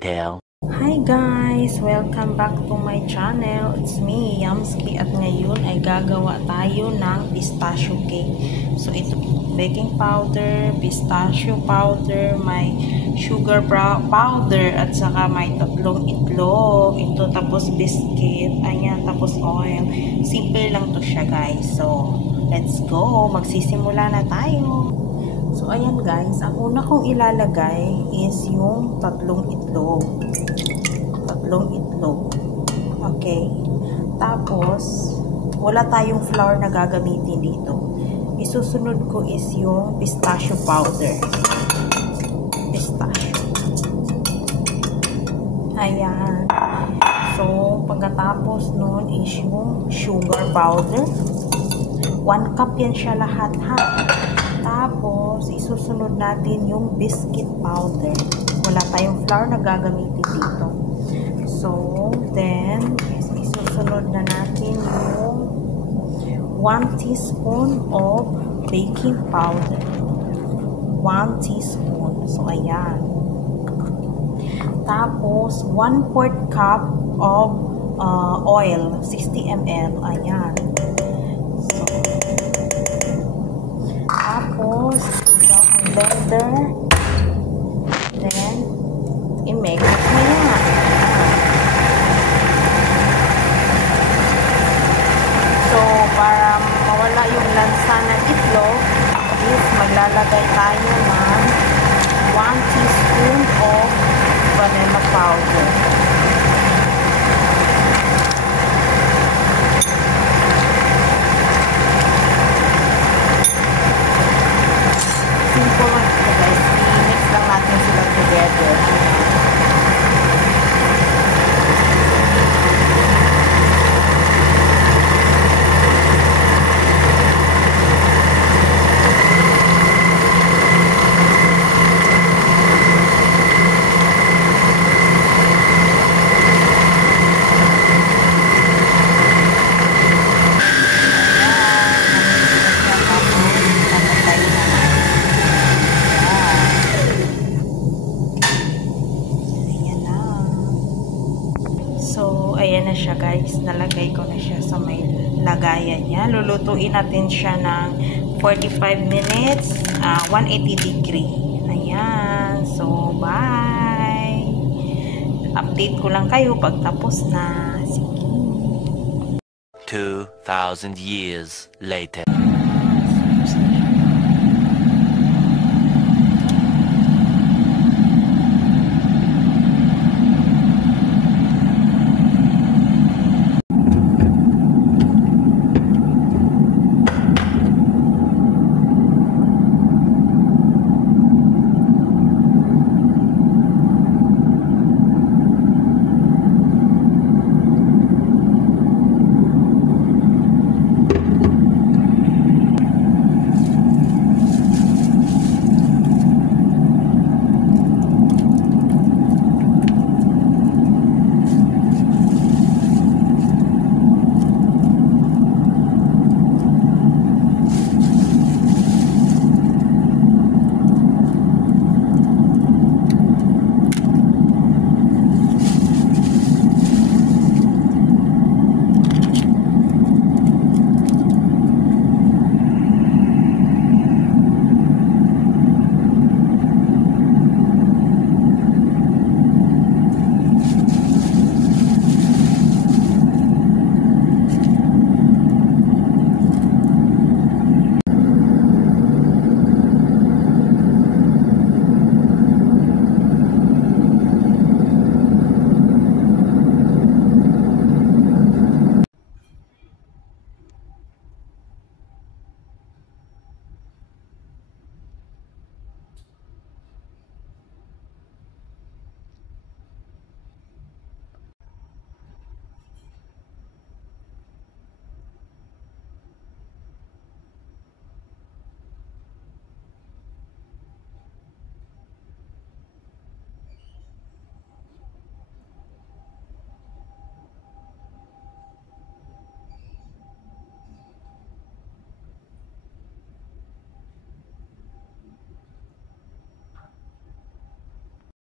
later. Hi guys! Welcome back to my channel. It's me, Yamski, at ngayon ay gagawa tayo ng pistachio cake. So ito, baking powder, pistachio powder, may sugar powder, at saka may 3 itlog. Ito, tapos biscuit, ayan, tapos oil. Simple lang to siya guys. So, let's go! Magsisimula na tayo. So, ayan guys, ang una kong ilalagay is yung 3 itlog. 3 itlog. Okay. Tapos, wala tayong flour na gagamitin dito. Isusunod ko is yung pistachio powder. Pistachio. Ayan. So, pagkatapos nun is yung sugar powder. 1 cup yan siya lahat, ha? Tapos, isusunod natin yung biscuit powder. Wala tayong flour na gagamitin dito. So, then, isusunod na natin yung 1 teaspoon of baking powder. 1 teaspoon. So, ayan. Tapos, 1/4 cup of oil. 60 ml. Ayan. So, tapos, ito ang blender. Then, i-mix mo na. So, para mawala yung lansa ng itlog, is maglalagay tayo ng 1 teaspoon of vanilla powder. Simple lang ito guys. I-mix lang natin sila together. Ayan na siya guys, nalagay ko na siya sa may lagayan niya. Lulutuin natin siya ng 45 minutes, 180 degree. Ayan, so bye! Update ko lang kayo pag tapos na. Sige. 2,000 years later.